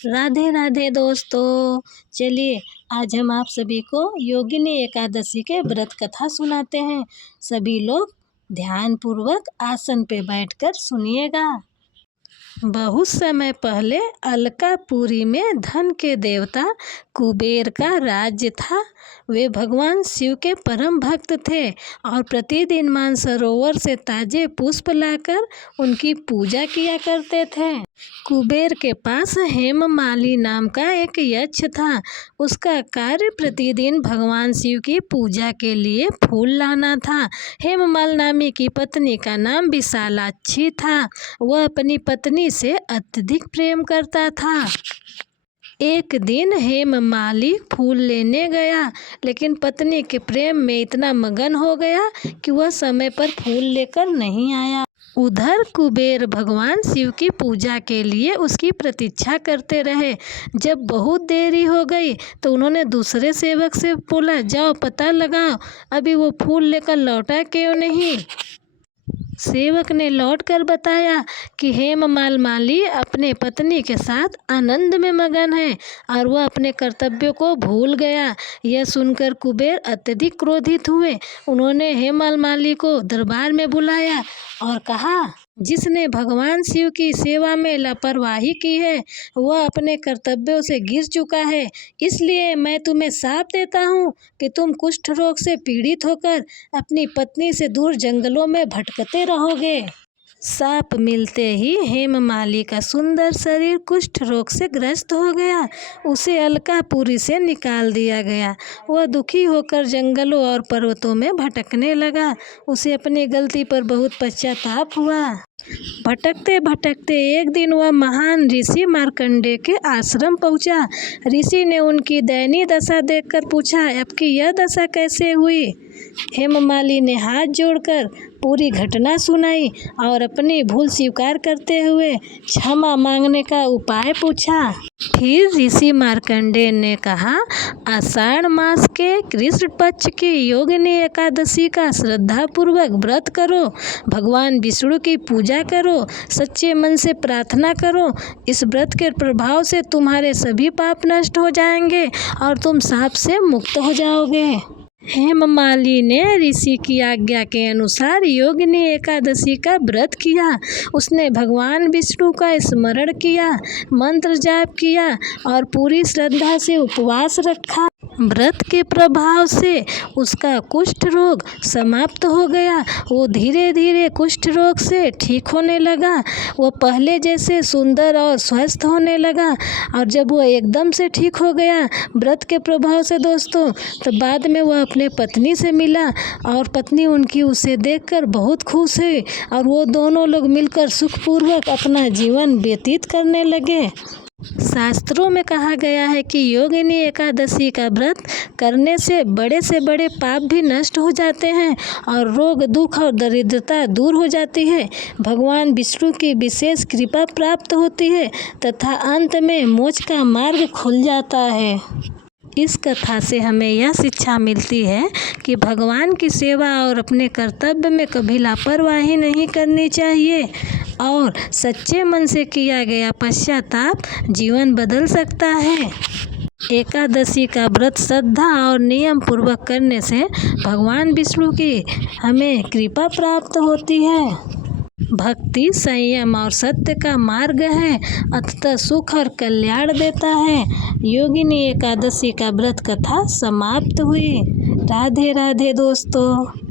राधे राधे दोस्तों। चलिए आज हम आप सभी को योगिनी एकादशी के व्रत कथा सुनाते हैं। सभी लोग ध्यान पूर्वक आसन पे बैठकर सुनिएगा। बहुत समय पहले अलकापुरी में धन के देवता कुबेर का राज्य था। वे भगवान शिव के परम भक्त थे और प्रतिदिन मानसरोवर से ताजे पुष्प लाकर उनकी पूजा किया करते थे। कुबेर के पास हेममाली नाम का एक यक्ष था। उसका कार्य प्रतिदिन भगवान शिव की पूजा के लिए फूल लाना था। हेममाल नामी की पत्नी का नाम विशालाक्षी था। वह अपनी पत्नी से अत्यधिक प्रेम करता था। एक दिन हेममाली फूल लेने गया, लेकिन पत्नी के प्रेम में इतना मगन हो गया कि वह समय पर फूल लेकर नहीं आया। उधर कुबेर भगवान शिव की पूजा के लिए उसकी प्रतीक्षा करते रहे। जब बहुत देरी हो गई तो उन्होंने दूसरे सेवक से बोला, जाओ पता लगाओ अभी वो फूल लेकर लौटा क्यों नहीं। सेवक ने लौटकर बताया कि हेममाल माली अपने पत्नी के साथ आनंद में मगन है और वह अपने कर्तव्यों को भूल गया। यह सुनकर कुबेर अत्यधिक क्रोधित हुए। उन्होंने हेममाल माली को दरबार में बुलाया और कहा, जिसने भगवान शिव की सेवा में लापरवाही की है वह अपने कर्तव्यों से गिर चुका है। इसलिए मैं तुम्हें शाप देता हूँ कि तुम कुष्ठ रोग से पीड़ित होकर अपनी पत्नी से दूर जंगलों में भटकते रहोगे। शाप मिलते ही हेममाली का सुंदर शरीर कुष्ठ रोग से ग्रस्त हो गया। उसे अलकापुरी से निकाल दिया गया। वह दुखी होकर जंगलों और पर्वतों में भटकने लगा। उसे अपनी गलती पर बहुत पश्चाताप हुआ। भटकते भटकते एक दिन वह महान ऋषि मार्कंडेय के आश्रम पहुंचा। ऋषि ने उनकी दयनीय दशा देखकर पूछा, आपकी यह दशा कैसे हुई। हेममाली ने हाथ जोड़कर पूरी घटना सुनाई और अपनी भूल स्वीकार करते हुए क्षमा मांगने का उपाय पूछा। फिर ऋषि मार्कंडेय ने कहा, आषाढ़ मास के कृष्ण पक्ष की योगिनी एकादशी का श्रद्धा पूर्वक व्रत करो, भगवान विष्णु की पूजा करो, सच्चे मन से प्रार्थना करो। इस व्रत के प्रभाव से तुम्हारे सभी पाप नष्ट हो जाएंगे और तुम शाप से मुक्त हो जाओगे। हेममाली ने ऋषि की आज्ञा के अनुसार योगिनी एकादशी का व्रत किया। उसने भगवान विष्णु का स्मरण किया, मंत्र जाप किया और पूरी श्रद्धा से उपवास रखा। व्रत के प्रभाव से उसका कुष्ठ रोग समाप्त हो गया। वो धीरे धीरे कुष्ठ रोग से ठीक होने लगा। वो पहले जैसे सुंदर और स्वस्थ होने लगा। और जब वो एकदम से ठीक हो गया व्रत के प्रभाव से दोस्तों, तो बाद में वह अपने पत्नी से मिला और पत्नी उनकी उसे देखकर बहुत खुश हुई और वो दोनों लोग मिलकर सुखपूर्वक अपना जीवन व्यतीत करने लगे। शास्त्रों में कहा गया है कि योगिनी एकादशी का व्रत करने से बड़े पाप भी नष्ट हो जाते हैं और रोग दुख और दरिद्रता दूर हो जाती है। भगवान विष्णु की विशेष कृपा प्राप्त होती है तथा अंत में मोक्ष का मार्ग खुल जाता है। इस कथा से हमें यह शिक्षा मिलती है कि भगवान की सेवा और अपने कर्तव्य में कभी लापरवाही नहीं करनी चाहिए और सच्चे मन से किया गया पश्चाताप जीवन बदल सकता है। एकादशी का व्रत श्रद्धा और नियम पूर्वक करने से भगवान विष्णु की हमें कृपा प्राप्त होती है। भक्ति संयम और सत्य का मार्ग है, अतः सुख और कल्याण देता है। योगिनी एकादशी का व्रत कथा समाप्त हुई। राधे राधे दोस्तों।